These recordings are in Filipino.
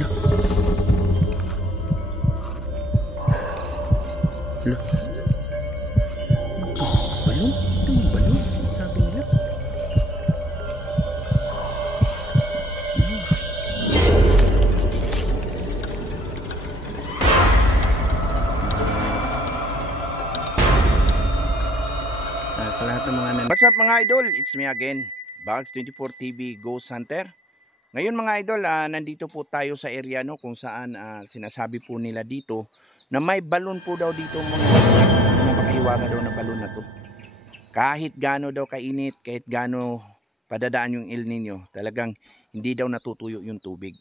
Hala. Balon? Ito yung balon. Sabi nila. Sa lahat ng mga What's up mga idol? It's me again, Bags24 TV Ghost Hunter. Ngayon mga idol, nandito po tayo sa area no, kung saan sinasabi po nila dito na may balon po daw dito, mga napakahiwaga daw na balon na to. Kahit gaano daw kainit, kahit gaano padadaan yung El Nino, talagang hindi daw natutuyo yung tubig.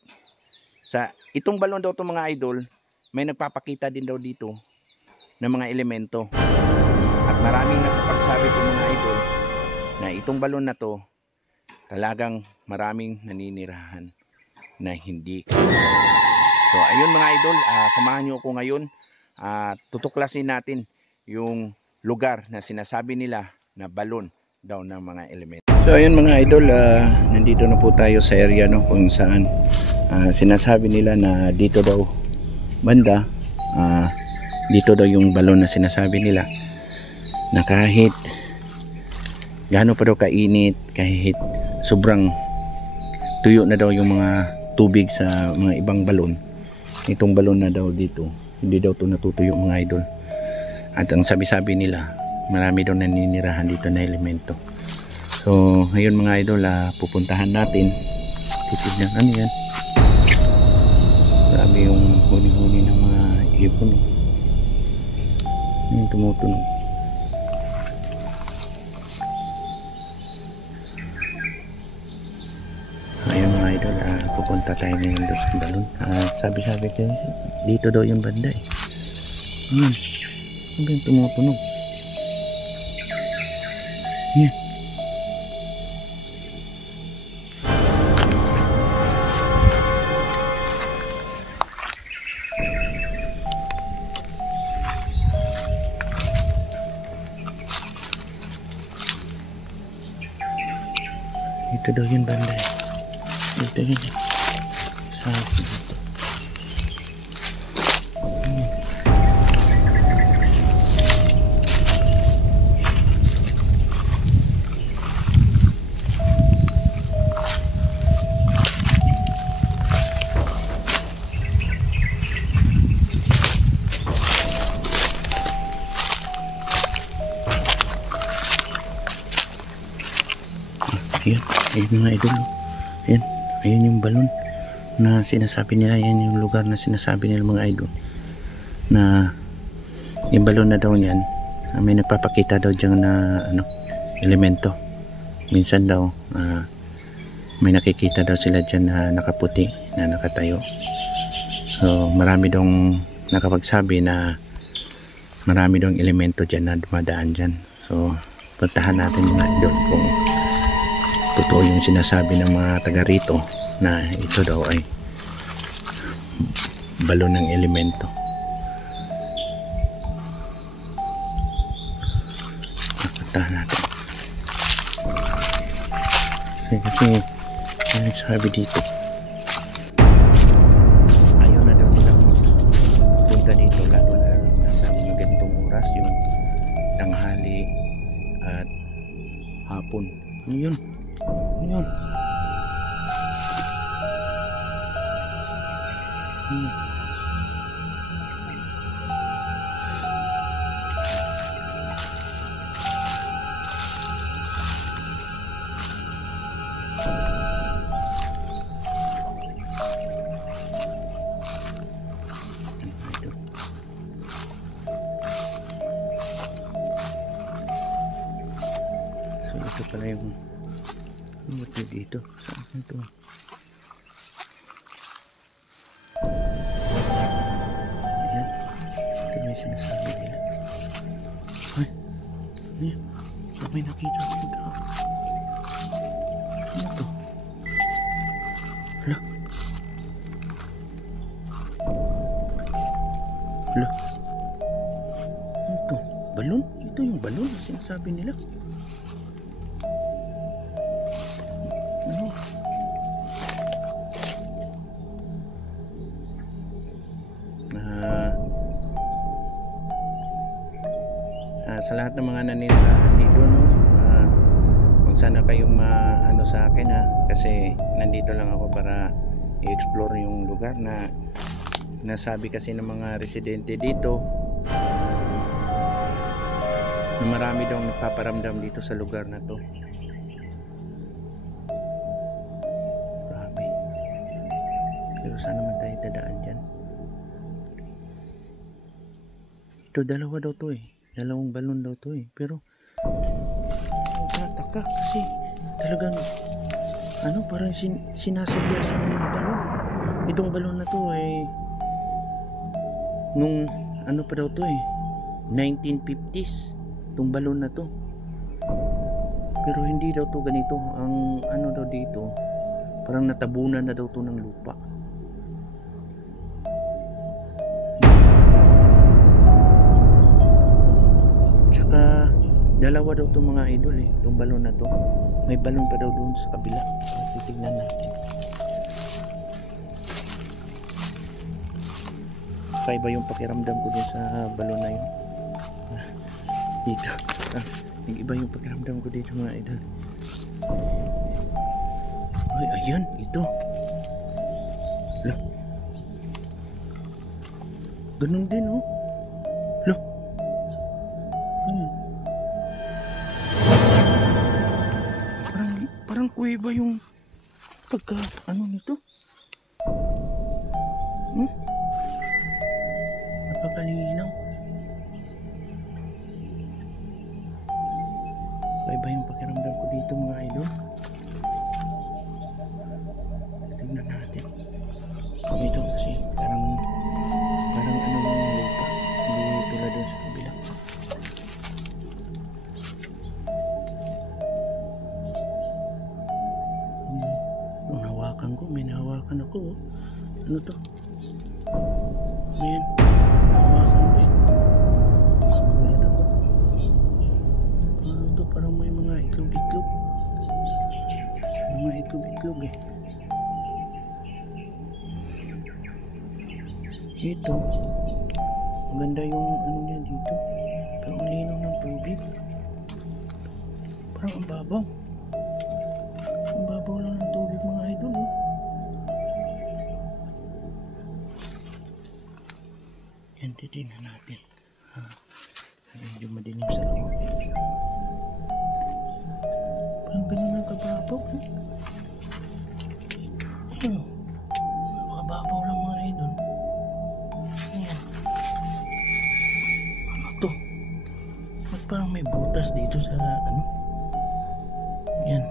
Sa itong balon daw to mga idol, may nagpapakita din daw dito ng mga elemento. At maraming nagpapagsabi po mga idol na itong balon na to talagang maraming naninirahan na hindi. So ayun mga idol, samahan nyo ako ngayon. Tutuklasin natin yung lugar na sinasabi nila na balon daw ng mga elemento. So ayun mga idol, nandito na po tayo sa area no, kung saan sinasabi nila na dito daw banda, dito daw yung balon na sinasabi nila na kahit gaano pa daw kainit, kahit sobrang tuyo na daw yung mga tubig sa mga ibang balon, itong balon na daw dito hindi daw to natutuyo mga idol. At ang sabi-sabi nila, marami daw naninirahan dito na elemento. So ngayon mga idol, pupuntahan natin, titignan ano yan, marami yung huni-huni ng mga ibon yung tumutunog. Ayun mga idol, pupunta tayo ngayon doon sa balon. Sabi-sabi ko dito daw yung banda eh. Ano ba yung tumutunog? Yan. Dito daw yung banda eh. Dito yun. Sa dito. Ayan mga idol. Ayan. Ayan yung balon na sinasabi nila. Yan yung lugar na sinasabi nila mga idol, na yung balon na daw yan, may nagpapakita daw dyan na elemento. Minsan daw may nakikita daw sila dyan na nakaputi, na nakatayo. So marami daw nakapagsabi na marami daw elemento dyan na dumadaan dyan. So puntahan natin mga idol kung totoo yung sinasabi ng mga taga rito na ito daw ay balon ng elemento. Napuntahan natin. Kasi yung nagsabi dito, ayaw na daw nilang punta dito, lalo na nasa mga ganitong oras, yung tanghali at hapon. Ano yun? Ano yun? So ito pala yung buti dito. Saan ito? Ayan. Ito may sinasabi nila. Ay! Ayan. May nakita ko dito. Ano ito? Hala. Hala. Ano ito? Balon? Ito yung balon na sinasabi nila. sa lahat ng mga naninirahan dito, no, kung sana kayong ano sa akin, ha, kasi nandito lang ako para i-explore yung lugar na nasabi kasi ng mga residente dito na marami daw nagpaparamdam dito sa lugar na to. Grabe. Pero saan naman tayo dadaan dyan? Ito, dalawa daw to eh. Dalawang balon daw to eh. Pero nagtataka kasi talagang ano, parang sinasadya sa mga balon. Itong balon na to eh, nung ano pa daw to eh, 1950s itong balon na to. Pero hindi daw to ganito. Ang ano daw dito, parang natabunan na daw to ng lupa. Tsaka dalawa daw to mga idol eh, itong balon na to. May balon pa daw doon sa kabila. Titignan natin. Kaiba yung pakiramdam ko dun sa balon na yun. Dito. Nag-iba yung pakiramdam ko dito mga idol. Ay, ayan, ito. Lo. Ganun din, oh. Lo. Parang kuweba yung pagka, ano nito? Napakalinaw. Kuweba yung pakiramdam ko dito mga idol. Tingnan natin. Ito kasi parang ano yung lupa. Hindi tulad dun sa kabila. Nung hawakan ko, may nahawakan ako. Ano to? Ayan. Hawakan ko eh. Ano to? Parang may mga itlog-itlog. Mga itlog-itlog eh. Ito. Maganda yung ano niya dito. Pero ang linaw ng tubig. Parang ang babaw. Ang babaw lang ng tubig mga idol, oh. Yan, titignan natin. Medyo madilim sa loob. Parang ganun ang kababaw, eh. Ano? Kababaw lang mga idol. Ayan. Ano to? Ba't parang may butas dito sa ano? Yan.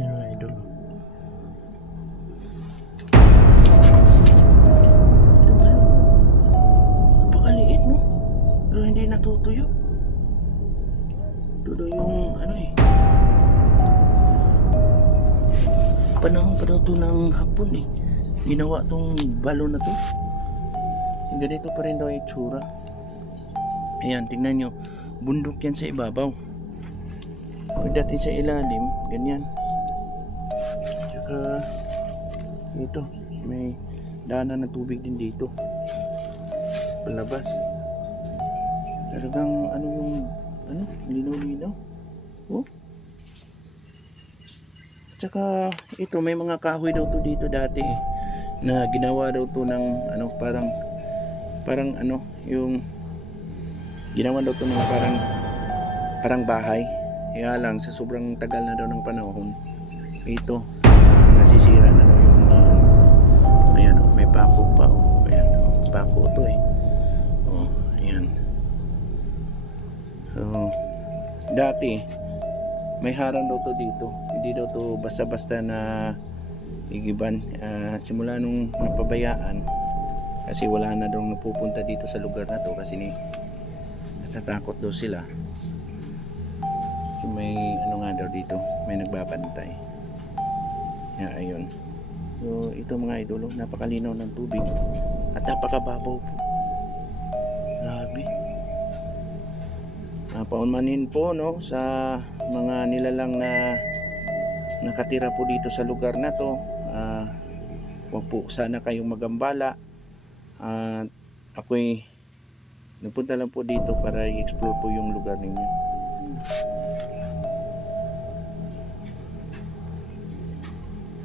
Yan mga idol. Ito ba? Napakaliit, no? Pero hindi natutuyo. Ito daw yung ano eh. Panahon pa daw to ng hapon eh. Ginawa tong balon na to. Ganito pa rin daw yung itsura. Ayan, tingnan nyo. Bundok yan sa ibabaw. Pagdating sa ilalim, ganyan. Tsaka dito, may daanan ng tubig din dito. Palabas. Talagang ano yung ano, linaw-linaw. Oh. Tsaka ito, may mga kahoy daw to dito dati eh, na ginawa daw to ng ano, parang ano, yung ginawa daw to ng parang bahay. Kaya lang sa sobrang tagal na daw ng panahon, ito nasisira na daw yung ayan, oh, may pako pa, oh. Ayan, oh, pako to eh. Oh, ayan. So dati may harang daw to dito, hindi daw to basta-basta na igiban. Simula nung napabayaan, kasi wala na daw napupunta dito sa lugar na to kasi natatakot daw sila. So may ano nga daw dito, may nagbabantay. Ayun. So ito mga idolo, napakalinaw ng tubig at napakababaw po. Grabe. Paunmanin po, no, sa mga nilalang na nakatira po dito sa lugar na to. Huwag po sana kayong magambala. Ako'y Nagpunta lang po dito para i-explore po yung lugar ninyo.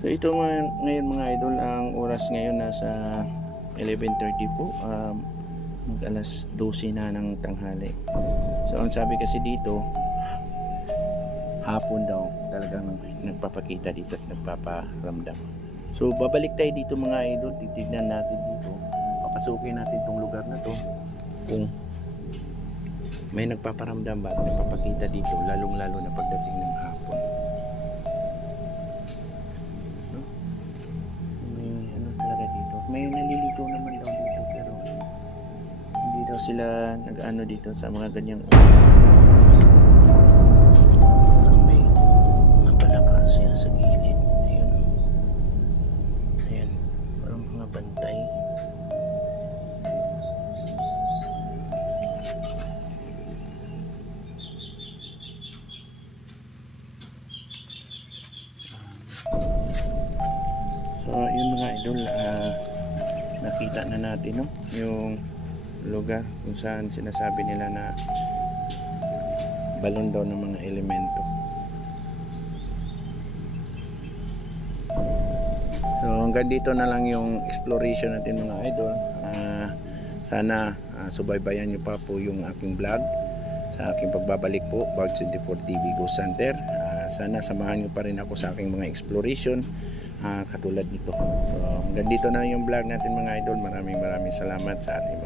So ito ngayon mga idol, ang oras ngayon nasa 11:30 po. Mag alas 12 na ng tanghali. So ang sabi kasi dito, hapon daw talagang nagpapakita dito at nagpaparamdam. So babalik tayo dito mga idol, titignan natin dito, papasukin natin tong lugar na to kung may nagpaparamdam ba at nagpapakita dito, lalong lalo na pagdating ng hapon. No? May ano talaga dito, may naliligo naman daw dito pero hindi daw sila nag-ano dito sa mga ganyang may mga palaka siya sa gilid. Ayun, ayan, parang mga bantay. So yun mga idol, nakita na natin, no, yung lugar kung saan sinasabi nila na balon daw ng mga elemento. So hanggang dito na lang yung exploration natin mga idol. Sana subaybayan nyo pa po yung aking vlog sa aking pagbabalik po, Bags 24 TV Ghost Hunter. Sana samahan nyo pa rin ako sa aking mga exploration katulad nito. So hanggang dito na yung vlog natin mga idol. Maraming salamat sa ating